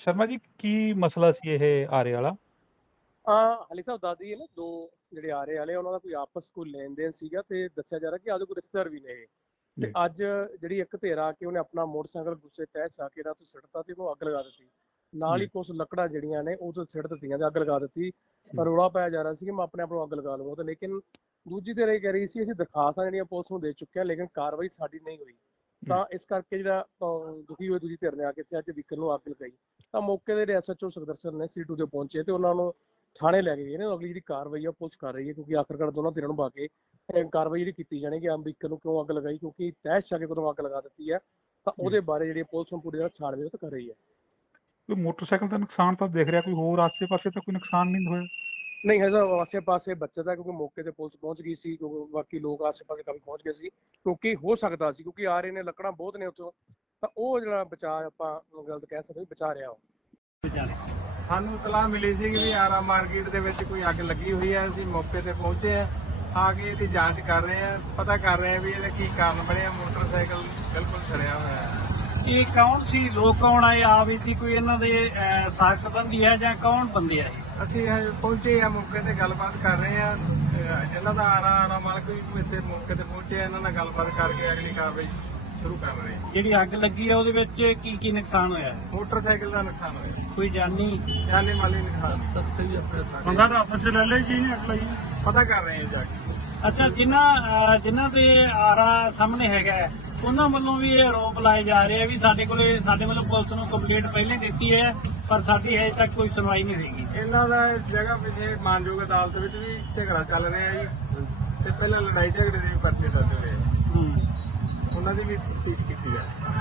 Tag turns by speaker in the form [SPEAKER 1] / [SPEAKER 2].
[SPEAKER 1] ਸ਼ਰਮਾ ਜੀ ਕੀ ਮਸਲਾ ਸੀ ਇਹ ਆਰੇ ਵਾਲਾ?
[SPEAKER 2] ਹਾਲੇ ਤਾਂ ਦੱਸ ਦਈਏ ਨਾ, 2 ਜਿਹੜੇ ਆਰੇ ਵਾਲੇ ਉਹਨਾਂ ਦਾ ਕੋਈ ਆਪਸ ਕੋਈ ਲੈਣ ਦੇਣ ਸੀਗਾ ਤੇ ਦੱਸਿਆ ਜਾ ਰਿਹਾ ਕਿ ਅੱਜ ਕੋਈ ਰਿਸ਼ਤੇਦਾਰ ਵੀ ਨੇ ਇਹ। ਤੇ
[SPEAKER 1] ਜੀ।
[SPEAKER 2] ਅੱਜ ਜਿਹੜੀ ਇੱਕ ਧਿਰ ਆ ਕੇ ਉਹਨੇ ਆਪਣਾ ਮੋਟਰਸਾਈਕਲ ਗੁੱਸੇ ਤਹਿ ਚਾ ਕੇ ਰਾਤ ਸਿੱਟਤਾ ਤੇ ਉਹਨੂੰ ਅੱਗ ਲਗਾ ਦਿੱਤੀ। ਨਾਲ ਹੀ
[SPEAKER 1] ਜੀ।
[SPEAKER 2] ਕੁਛ ਲੱਕੜਾਂ ਜਿਹੜੀਆਂ ਨੇ ਉਹ ਤੋਂ ਸਿੱਟ ਦਿੱਤੀਆਂ ਤੇ ਅੱਗ ਲਗਾ ਦਿੱਤੀ। ਪਰ ਰੌਲਾ ਪਾਇਆ ਜਾ ਰਿਹਾ ਸੀ ਕਿ ਮੈਂ ਆਪਣੇ ਆਪ ਨੂੰ ਅੱਗ ਲਗਾ ਲਵਾਂ, ਤੇ ਲੇਕਿਨ ਦੂਜੀ ਧਿਰ ਇਹ ਕਹਿ ਰਹੀ ਸੀ ਅਸੀਂ ਦਰਖਾਸਤਾਂ ਜਿਹੜੀਆਂ ਪੁਲਿਸ ਨੂੰ ਦੇ ਚੁੱਕੇ ਹਾਂ ਲੇਕਿਨ ਕਾਰਵਾਈ ਸਾਡੀ ਨਹੀਂ ਹੋਈ। ਤਾਂ ਇਸ ਕਰਕੇ ਜਿਹੜਾ ਦੁਖੀ ਹੋਈ ਦੂਜੀ ਧਿਰ ਨੇ ਆ ਕੇ ਇੱਥੇ ਅੱਜ ਵਹੀਕਲ ਨੂੰ ਅੱਗ ਲਗਾਈ। ਤਾਂ ਮੌਕੇ ਦੇ ਜਿਹੜੇ ਐਸਐਚਓ ਸੁਖਦਰਸ਼ਨ ਨੇ C2 ਤੇ ਪਹੁੰਚੇ ਤੇ ਉਹਨਾਂ ਨੂੰ ਥਾਣੇ ਲੈ ਕੇ ਗਏ ਨੇ। ਅਗਲੀ ਜਿਹੜੀ ਕਾਰਵਾਈ ਆ ਪੁਲਿਸ ਕਰ ਰਹੀ ਹੈ, ਕਿਉਂਕਿ ਆਖਰਕਾਰ ਦੋਨਾਂ ਧਿਰਾਂ ਨੂੰ ਪਾ ਕੇ ਕਾਰਵਾਈ ਜਿਹੜੀ ਕੀਤੀ ਜਾਣੀ ਕਿ ਵਹੀਕਲ ਨੂੰ ਕਿਉਂ ਅੱਗ ਲਗਾਈ, ਕਿਉਂਕਿ ਤਹਿ ਛਾ ਕੇ ਕਦੋਂ ਅੱਗ ਲਗਾ ਦਿੱਤੀ ਹੈ। ਤਾਂ ਉਹਦੇ ਬਾਰੇ ਜਿਹੜੀ ਪੁਲਿਸ ਨੂੰ ਪੂਰੀ ਤਰ੍ਹਾਂ ਛਾਣਬੀਣ ਕਰ ਰਹੀ ਹੈ।
[SPEAKER 1] ਕੋਈ ਮੋਟਰਸਾਈਕਲ ਦਾ ਨੁਕਸਾਨ ਤਾਂ ਦਿਖ ਰਿਹਾ, ਕੋਈ ਹੋਰ ਆਸੇ-ਪਾਸੇ ਤਾਂ ਕੋਈ ਨੁਕਸਾਨ ਨਹੀਂ ਹੋਇਆ?
[SPEAKER 2] ਨਹੀਂ ਹਜੇ ਆਸੇ-ਪਾਸੇ ਬੱਚਤ ਹੈ, ਕਿਉਂਕਿ ਮੌਕੇ ਤੇ ਪੁਲਿਸ ਪਹੁੰਚ ਗਈ ਸੀ, ਕਿਉਂਕਿ ਬਾਕੀ ਲੋਕ ਆਸੇ-ਪਾਸੇ ਕਾਫੀ ਪਹੁੰਚ ਗਏ ਸੀ, ਕਿਉਂਕਿ ਹੋ ਸਕਦਾ ਸੀ ਕਿਉਂਕਿ ਆ ਰਹੇ ਨੇ ਲੱਕੜਾਂ ਬਹੁਤ ਨੇ ਉੱਥੋਂ। ਤਾਂ ਉਹ ਜਿਹੜਾ ਬਚਾਅ ਆਪਾਂ ਗਲਤ ਕਹਿ ਸਕਦੇ ਬਚਾ ਰਿਹਾ ਉਹ।
[SPEAKER 3] ਸਾਨੂੰ ਇਤਲਾਹ ਮਿਲੀ ਸੀ ਕਿ ਆਰਾ ਮਾਰਕੀਟ ਦੇ ਵਿੱਚ ਕੋਈ ਅੱਗ ਲੱਗੀ ਹੋਈ ਹੈ। ਅਸੀਂ ਮੌਕੇ ਤੇ ਪਹੁੰਚੇ ਆ ਕੇ ਇਹਦੀ ਜਾਂਚ ਕਰ ਰਹੇ ਹਾਂ, ਪਤਾ ਕਰ ਰਹੇ ਹਾਂ ਵੀ ਇਹਦਾ ਕੀ ਕਾਰਨ ਬਣਿਆ। ਮੋਟਰਸਾਈਕਲ ਬਿਲਕੁਲ ਸੜਿਆ ਹੋਇਆ ਹੈ।
[SPEAKER 4] ਇਹ ਕੌਣ ਸੀ, ਲੋਕ ਕੌਣ ਆਏ, ਆ ਵੀ ਸੀ ਕੋਈ ਇਹਨਾਂ ਦੇ ਸਾਖ ਸੰਬੰਧੀ ਹੈ ਜਾਂ ਕੌਣ ਬੰਦੇ ਆ ਇਹ?
[SPEAKER 3] ਅਸੀਂ ਹਜੇ ਪਹੁੰਚੇ ਆ ਮੌਕੇ ਤੇ, ਗੱਲਬਾਤ ਕਰ ਰਹੇ ਹਾਂ। ਇਹਨਾਂ ਦਾ ਆਰਾ ਮਾਲਕ ਵੀ ਇੱਥੇ ਮੌਕੇ ਤੇ ਪਹੁੰਚੇ, ਇਹਨਾਂ ਨਾਲ ਗੱਲਬਾਤ ਕਰਕੇ ਅਗਲੀ ਕਾਰਵਾਈ ਸ਼ੁਰੂ ਕਰ ਰਹੇ ਹਾਂ।
[SPEAKER 4] ਜਿਹੜੀ ਅੱਗ ਲੱਗੀ ਆ ਉਹਦੇ ਵਿੱਚ ਕੀ ਕੀ ਨੁਕਸਾਨ ਹੋਇਆ?
[SPEAKER 3] ਮੋਟਰਸਾਈਕਲ ਦਾ ਨੁਕਸਾਨ ਹੋਇਆ,
[SPEAKER 4] ਕੋਈ ਜਾਨੀ
[SPEAKER 3] ਜਾਨੀ ਮਾਲੀ ਨੁਕਸਾਨ।
[SPEAKER 4] ਬੰਦਾ ਤਾਂ ਆਪਸ ਚ ਲੈ ਲੈ ਜੀ ਅੱਗ ਲੱਗੀ।
[SPEAKER 3] ਪਤਾ ਕਰ ਰਹੇ ਹਾਂ ਜਾ ਕੇ।
[SPEAKER 4] ਅੱਛਾ, ਜਿਨ੍ਹਾਂ ਦੇ ਆਰਾ ਸਾਹਮਣੇ ਹੈਗਾ ਹੈ, ਉਹਨਾਂ ਵੱਲੋਂ ਵੀ ਇਹ ਆਰੋਪ ਲਾਏ ਜਾ ਰਹੇ ਆ ਵੀ ਸਾਡੇ ਵੱਲੋਂ ਪੁਲਿਸ ਨੂੰ ਕੰਪਲੇਂਟ ਪਹਿਲਾਂ ਹੀ ਦਿੱਤੀ ਹੈ ਪਰ ਸਾਡੀ ਹਜੇ ਤੱਕ ਕੋਈ ਸੁਣਵਾਈ ਨਹੀਂ ਹੋਈ।
[SPEAKER 3] ਇਹਨਾਂ ਦਾ ਇਸ ਜਗ੍ਹਾ ਪਿੱਛੇ ਮਾਨਯੋਗ ਅਦਾਲਤ ਵਿੱਚ ਵੀ ਝਗੜਾ ਚੱਲ ਰਿਹਾ ਜੀ, ਤੇ ਪਹਿਲਾਂ ਲੜਾਈ ਝਗੜੇ ਦੇ ਵੀ ਪਰਚੇ ਦਰਜ ਹੋਏ ਆ। ਉਹਨਾਂ ਦੀ ਵੀ ਤਫਤੀਸ਼ ਕੀਤੀ ਜਾਏ।